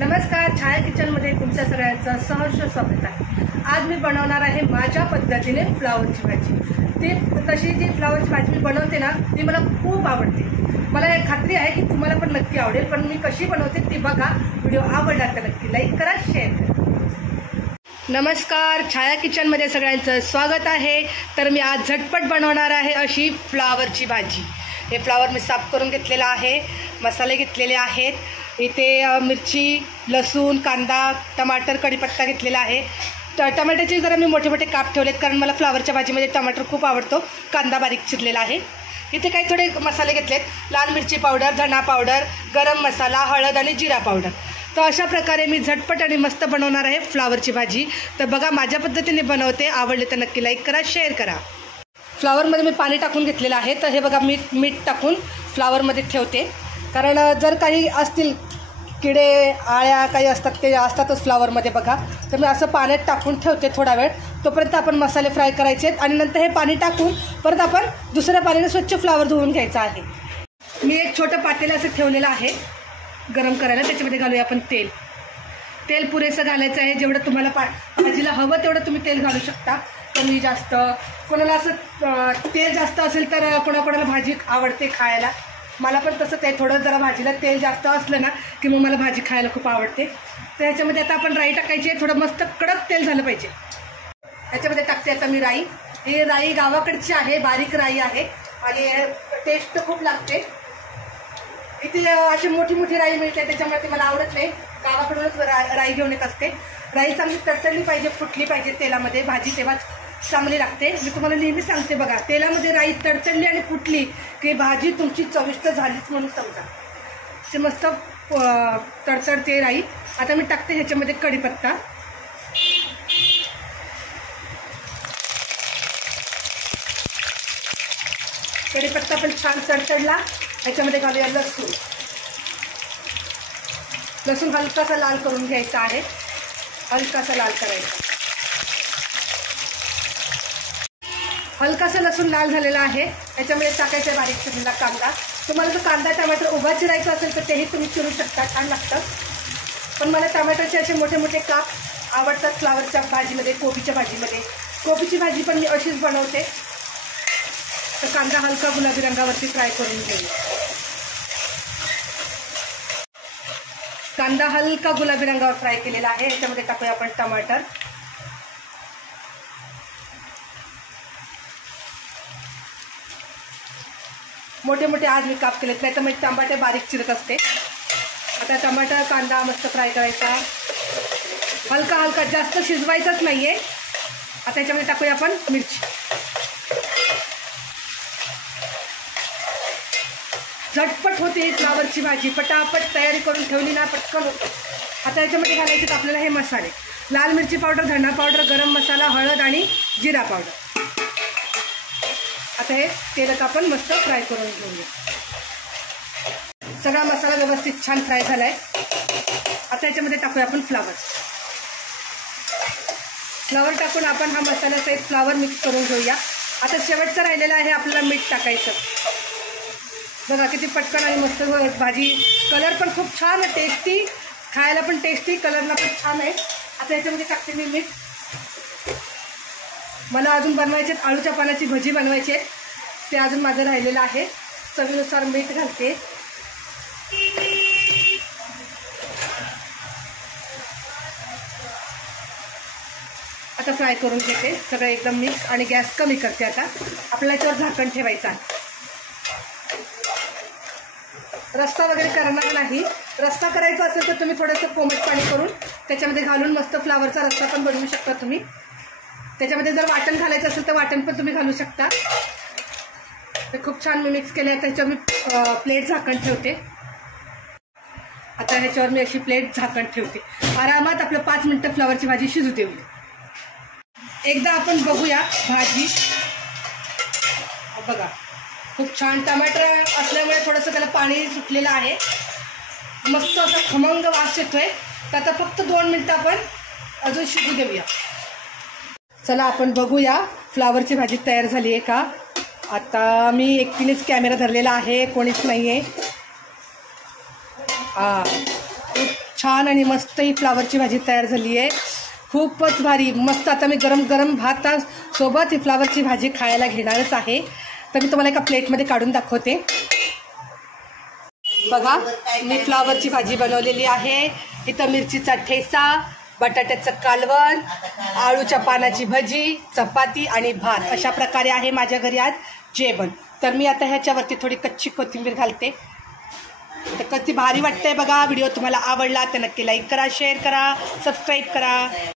नमस्कार, छाया किचनमध्ये तुमच्या सगळ्यांचं सहर्ष स्वागत आहे। आज मी बनवणार आहे माझ्या पद्धतीने फ्लावरची भाजी। ती तशी जी फ्लावरची भाजी मी बनवते ना, ती मला खूप आवडते। मला खात्री आहे की तुम्हाला पण नक्की आवडेल, पण मी कशी बनवते ती बघा। व्हिडिओ आवडला तर नक्की लाईक करा, शेअर करा। नमस्कार, छाया किचनमध्ये सगळ्यांचं स्वागत आहे। तर मी आज झटपट बनवणार आहे अशी फ्लावरची भाजी। हे फ्लावर मी साफ करून घेतलेला आहे, मसाले घेतलेले आहेत, इथे मिरची, लसूण, कांदा, टमाटर, कढीपत्ता घेतलेला आहे। टमाट्याचे जरा मी मोठे मोठे काप ठेवलेत, कारण मला फ्लावरच्या भाजीमध्ये टमाटर खूप आवडतो। कांदा बारीक चिरलेला आहे। इथे काही थोडे मसाले घेतलेत, लाल मिरची पावडर, धना पावडर, गरम मसाला, हळद आणि जिरा पावडर। तर अशा प्रकारे मी झटपट आणि मस्त बनवणार आहे फ्लावरची भाजी। तर बघा, माझ्या पद्धतीने बनवते। आवडले तर नक्की लाईक करा, शेअर करा। फ्लावरमध्ये मी पाणी टाकून घेतलेलं आहे। तर हे बघा, मीठ टाकून फ्लावरमध्ये ठेवते, कारण जर काही असतील किडे, आळ्या काही असतात ते असतातच फ्लावरमध्ये बघा। तर मी असं पाण्यात टाकून ठेवते थोडा वेळ, तोपर्यंत आपण मसाले फ्राय करायचे आणि नंतर हे पाणी टाकून परत आपण दुसऱ्या पाण्याने स्वच्छ फ्लावर धुवून घ्यायचा आहे। मी एक छोटं पातेलं असं ठेवलेलं आहे गरम करायला। त्याच्यामध्ये घालूया आपण तेल। तेल पुरेसं घालायचं आहे, जेवढं तुम्हाला भाजीला हवं तेवढं तुम्ही तेल घालू शकता, कमी जास्त। कोणाला असं तेल जास्त असेल तर कोणाकोणाला भाजी आवडते खायला, मला पण तसंच आहे। थोडं जरा भाजीला तेल जास्त असलं ना की मग मला भाजी खायला खूप आवडते। तर ह्याच्यामध्ये आता आपण राई टाकायची आहे, थोडं मस्त कडक तेल झालं पाहिजे। ह्याच्यामध्ये टाकते आता मी राई। ही राई गावाकडची आहे, बारीक राई आहे आणि टेस्ट खूप लागते। इथे अशी मोठी मोठी राई मिळते, त्याच्यामुळे ती मला आवडत नाही, गावाकडूनच राई घेऊन येत असते। राई चांगली तडतडली पाहिजे, फुटली पाहिजे तेलामध्ये, भाजी तेव्हाच चांगली लागते। मी तुम्हाला नेहमी सांगते बघा, तेलामध्ये राई तडतडली आणि फुटली की भाजी तुमची चविष्ट झालीच म्हणून समजा। ते मस्त तडतडते राई। आता मी टाकते ह्याच्यामध्ये कढीपत्ता। कढीपत्ता पण छान तडतडला। ह्याच्यामध्ये घालूया लसूण। लसूण हलकासा लाल करून घ्यायचा आहे, हलकासा लाल करायचा। हलकासा लसूण लाल झालेला आहे, याच्यामध्ये टाकायचा बारीक चिरलेला कांदा। तुम्हाला जर कांदा टमाटर उभा चिरायचा असेल तर तेही तुम्ही चिरू शकता, छान लागतं। पण मला टमाटरचे असे मोठे मोठे काप आवडतात फ्लावरच्या भाजीमध्ये, कोबीच्या भाजीमध्ये। कोबीची भाजी पण मी अशीच बनवते। तर कांदा हलका गुलाबी रंगावरती फ्राय करून घेऊया। कांदा हलका गुलाबी रंगावर फ्राय केलेला आहे, याच्यामध्ये टाकूया आपण टमाटर। मोठे मोठे आज मी काप केलेत, नाही तर मी टमाटे बारीक चिरत असते। आता टमाटर कांदा मस्त फ्राय करायचा, हलका हलका, जास्त शिजवायचाच नाहीये। आता याच्यामध्ये टाकूया आपण मिरची। झटपट होते ही फ्लावरची भाजी, पटापट तयारी करून ठेवली ना पटकन होतं। आता याच्यामध्ये घालायचे आपल्याला हे मसाले, लाल मिरची पावडर, धना पावडर, गरम मसाला, हळद आणि जिरा पावडर। आता हे तेलात आपण मस्त फ्राय करून घेऊया। सगळा मसाला व्यवस्थित छान फ्राय झालाय। आता याच्यामध्ये टाकूया आपण फ्लावर। फ्लावर टाकून आपण हा मसाल्यासहित फ्लावर मिक्स करून घेऊया। आता शेवटचं राहिलेलं आहे आपल्याला मीठ टाकायचं। बघा किती पटकन आणि मस्त भाजी, कलर पण खूप छान आहे, टेस्टी, खायला पण टेस्टी, कलरला पण छान आहे। आता याच्यामध्ये टाकते मी मीठ। मला अजून बनवायचे आळूच्या पानाची भजी बनवायची आहे, ते अजून माझं राहिलेलं आहे। चवीनुसार मीठ घालते। आता फ्राय करून घेते सगळं एकदम मिक्स आणि गॅस कमी करते। आता आपल्याला याच्यावर झाकण ठेवायचं आहे। रस्सा वगैरे करणार नाही। रस्सा करायचा असेल तर तुम्ही थोडंसं कोमट पाणी करून त्याच्यामध्ये घालून मस्त फ्लावरचा रस्सा पण बनवू शकता तुम्ही। त्याच्यामध्ये जर वाटण घालायचं असेल तर वाटण पण तुम्ही घालू शकता। ते खूप छान मी मिक्स केले आहे। त्याच्यावर मी प्लेट झाकण ठेवते। आता ह्याच्यावर मी अशी प्लेट झाकण ठेवते, आरामात आपलं 5 मिनिटं फ्लावरची भाजी शिजू देऊया। एकदा आपण बघूया भाजी। बघा खूप छान टमाटर असल्यामुळे थोडंसं त्याला पाणी सुटलेलं आहे, मस्त असा खमंग वास येतोय। तर आता फक्त 2 मिनिटं आपण अजून शिजू देऊया। चला आपण बघूया फ्लावरची भाजी तयार झाली आहे का। आता मी एकटीनेच कॅमेरा धरलेला आहे, कोणीच नाही आहे। खूप छान आणि मस्त ही फ्लावरची भाजी तयार झाली आहे. खूपच भारी मस्त. आता मी गरम गरम भातासोबत ही फ्लावरची भाजी खायला घेणारच आहे. तर मी तुम्हाला एका प्लेटमध्ये काढून दाखवते. बघा मी फ्लावरची भाजी बनवलेली आहे. इथं मिरचीचा ठेचा, बटाट्याचं कालवण, आळूच्या पानाची भजी, चपाती आणि भात अशा प्रकारे आहे माझ्या घरी आज जेवण. तर मी आता ह्याच्यावरती थोडी कच्ची कोथिंबीर घालते. तर कशी भारी वाटतंय बघा. व्हिडिओ तुम्हाला आवडला तर नक्की लाईक करा, शेअर करा, सबस्क्राईब करा.